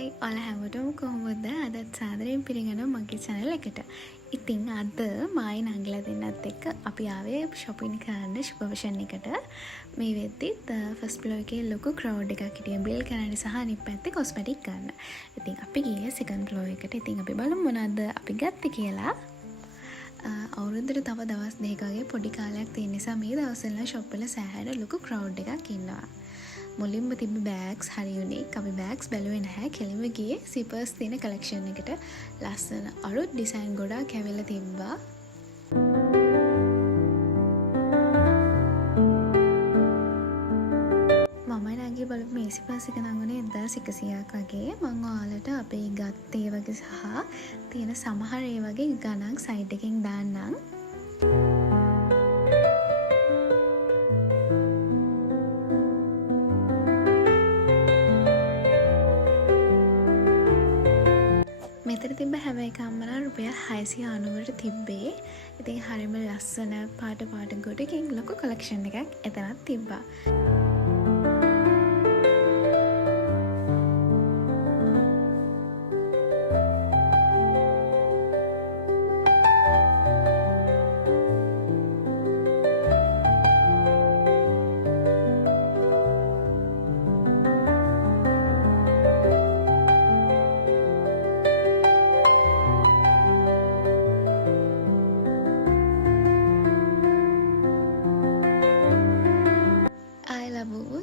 Hi ඔයාලා හැමෝටම කොහොමද? අදත් සාදරයෙන් පිළිගන්නවා මගේ channel එකට. ඉතින් අද මායි නංගිලා දෙන්නත් එක්ක අපි ආවේ shopping කරන්න Supervision එකට. මේ වෙද්දිත් first floor එකේ ලොකු crowd එකක් හිටියා bill කරන්න සහ අනිත් පැත්තේ cosmetic ගන්න. ඉතින් අපි ගියේ second floor එකට. ඉතින් අපි බලමු මොනවද අපි ගත්තේ කියලා. අවුරුද්දට තව දවස් දෙකක් වගේ පොඩි කාලයක් තියෙන නිසා මේ දවස්වල shop වල සෑහෙන ලොකු crowd එකක් ඉන්නවා. මුලින්ම තිබ්බ බෑග්ස් හරි යුනික්. අපි බෑග්ස් බැලුවේ නැහැ. කෙලින්ම ගියේ සිපර්ස් තියෙන කලෙක්ෂන් එකට. ලස්සන අලුත් ඩිසයින් ගොඩාක් ඇවිල්ලා තිබ්බා. මම නැගී බලපු මේ සිපර්ස් එක නම් වුණේ 1100ක් වගේ. මම ඔයාලට අපේ ගත්තේ වගේ සහ තියෙන සමහර ඒ වගේ ගණන් සයිඩ් එකෙන් දාන්නම්. මෙතන තිබ්බ හැම එකක්ම නම් රුපියල් 690ට තිබ්බේ. ඉතින් හරිම ලස්සන පාට ගොඩකින් ලොකු කලෙක්ෂන් එකක් එතනත් තිබ්බා.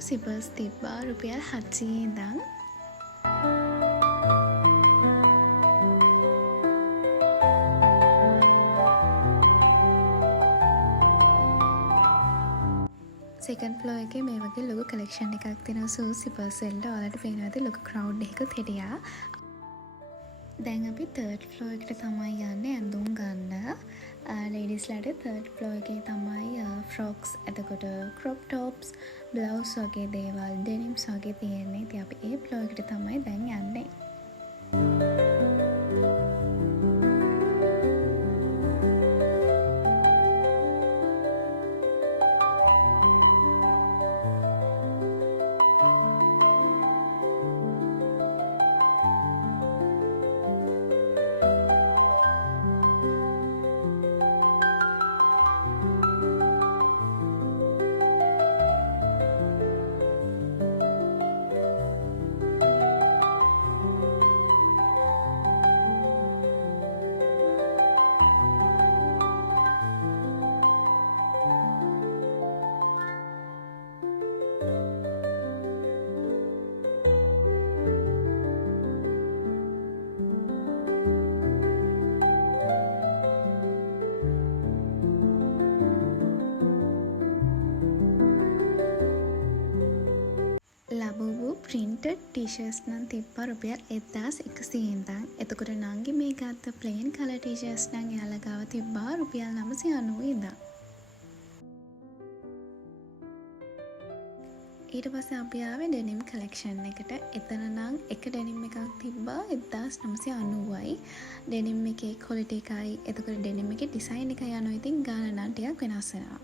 සිපර්ස් තිබ්බා රුපියල් 700 ඉඳන්. සෙකන්ඩ් ෆ්ලෝර් එකේ මේ වගේ ලොකු කලෙක්ෂන් එකක් තියෙනවා. සූ සිපර්ස් වලට ඔයාලට පේනවා ඇති ලොකු ක්‍රවුඩ් එකකුත් හිටියා. දැන් අපි තර්ඩ් ෆ්ලෝර් එකට තමයි යන්නේ ඇඳුම් ගන්න. ලේඩීස්ලාට තර්ඩ් ෆ්ලෝර් එකේ තමයි ෆ්‍රොක්ස්, එතකොට ක්‍රොප් ටොප්ස්, බ්ලවුස් වගේ දේවල්, ඩෙනිම්ස් වගේ තියෙන්නේ. ඉතින් අපි ඒ ෆ්ලෝර් එකට තමයි දැන් යන්නේ. ලැබුණු printed t-shirts නම් තිබ්බා රුපියල් 1100 ඉඳන්. එතකොට නංගි මේ ගත්ත plain color t-shirts නම් එයාලා ගාව තිබ්බා රුපියල් 990 ඉඳන්. ඊට පස්සේ අපි ආවේ denim collection එකට. එතන නම් එක denim එකක් තිබ්බා 1990යි. denim එකේ quality එකයි, එතකොට denim එකේ design එකයි යනවා. ඉතින් ගාන නම් ටිකක් වෙනස් වෙනවා.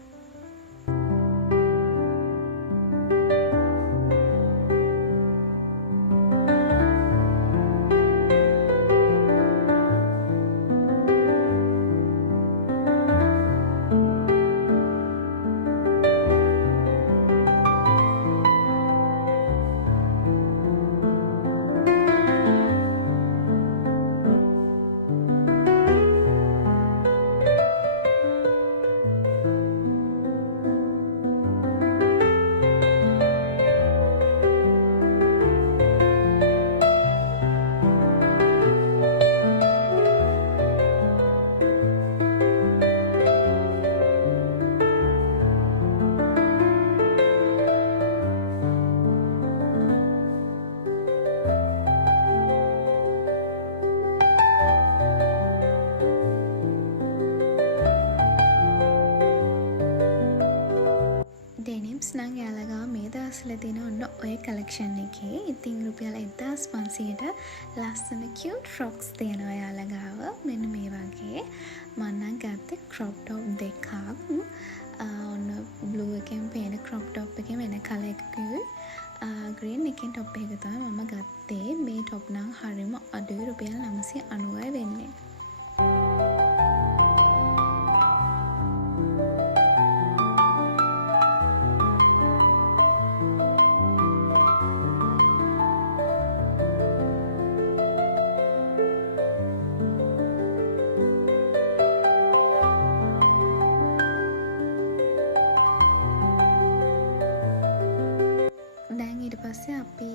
ඩෙනිම්ස් නම් එයාලා ගාව මේ දවස්වල තියෙන ඔන්න ඔය කලෙක්ෂන් එකේ. ඉතින් රුපියල් 1500ට ලස්සන cute frocks තියෙනවා එයාලා ගාව. මෙන්න මේ වගේ. මම නම් ගත්තේ crop top දෙකක්. ඔන්න blue එකෙන් පේන crop top එකේ වෙන කලර් එකකුයි green එකෙන් top එක තමයි මම ගත්තේ. මේ top නම් 1990 වෙන්නේ. දැන් ඊට පස්සේ අපි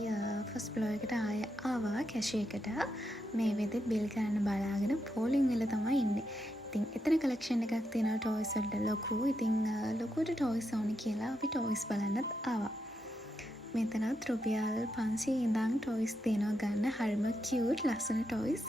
ෆස්ට් ෆ්ලෝර් එකට ආය ආවා කැෂේ එකට. මේ වෙද්දි බිල් කරන්න බලාගෙන පෝලිං වල තමයි ඉන්නේ. ඉතින් එතන කලෙක්ෂන් එකක් තියෙනවා ටොයිස් වලට ලොකු. ඉතින් ලොකුට ටොයිස් ඕනි කියලා අපි ටොයිස් බලන්නත් ආවා. මෙතනත් රුපියල් 500 ඉඳන් ටොයිස් තියෙනවා ගන්න. හරිම කියුට් ලස්සන toys.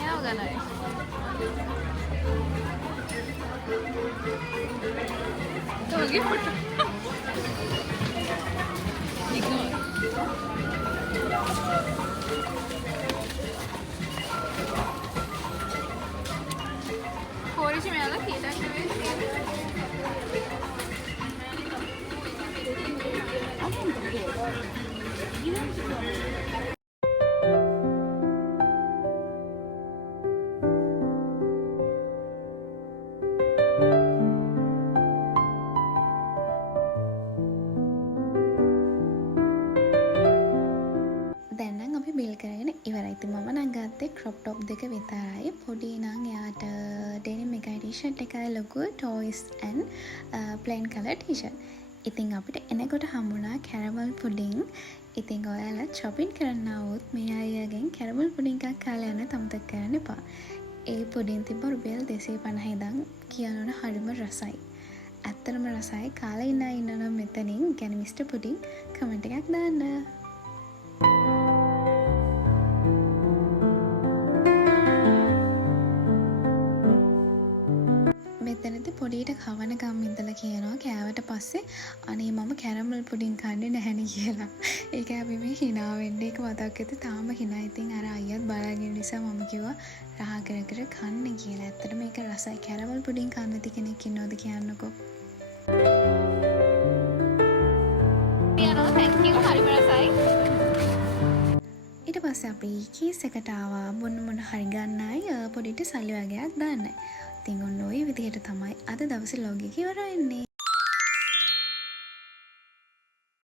Meow ganun. Tumagi po ito. Ignore. Pori si Meow na kita siya. Bill කරගෙන ඉවරයි. ඉතින් මම නම් ගත්තේ ක්‍රොප් টොප් දෙක විතරයි. පොඩි නම් එයාට ඩෙනිම් එකයි ටී-ෂර්ට් එකයි ලොකු toys and plain color T-shirt. ඉතින් අපිට එනකොට හම්බුණා කැරමල් පුඩින්. ඉතින් ඔයාලා shopping කරන්න આવොත් මේ අයගෙන් කැරමල් පුඩින් එකක් කාලා යන්න අමතක කරන්න එපා. ඒ පුඩින් තිබ්බ රුපියල් 250 ඉඳන් කියනවනේ හරිම රසයි. ඇත්තටම රසයි. කාලා ඉන්නවා මෙතනින් ගැන මිස්ටර් පුඩින් කමෙන්ට් එකක් දාන්න. මෙතනදී පොඩියට කවන ගම් ඉඳලා කියනවා කෑවට පස්සේ අනේ මම කැරමල් පුඩින් කන්නේ නැහැනේ කියලා. ඒක අපි මේ hina වෙන්න එක මතක් ඇති තාම hina. ඉතින් අර අයියත් බලාගෙන නිසා මම කිව්වා රහ කර කර කන්න කියලා. ඇත්තට මේක රසයි. කැරමල් පුඩින් කන්න නැති කෙනෙක් ඉන්නවද කියන්නකෝ. පියානෝ thank you හරිම රසයි. ඊට පස්සේ අපි කීස් එකට ආවා මොන හරි ගන්නයි පොඩිට සල්ලි වගේක් දාන්නයි. ඉතින් ඔන්න ඔය විදිහට තමයි අද දවසේ ලොග් එක ඉවර වෙන්නේ.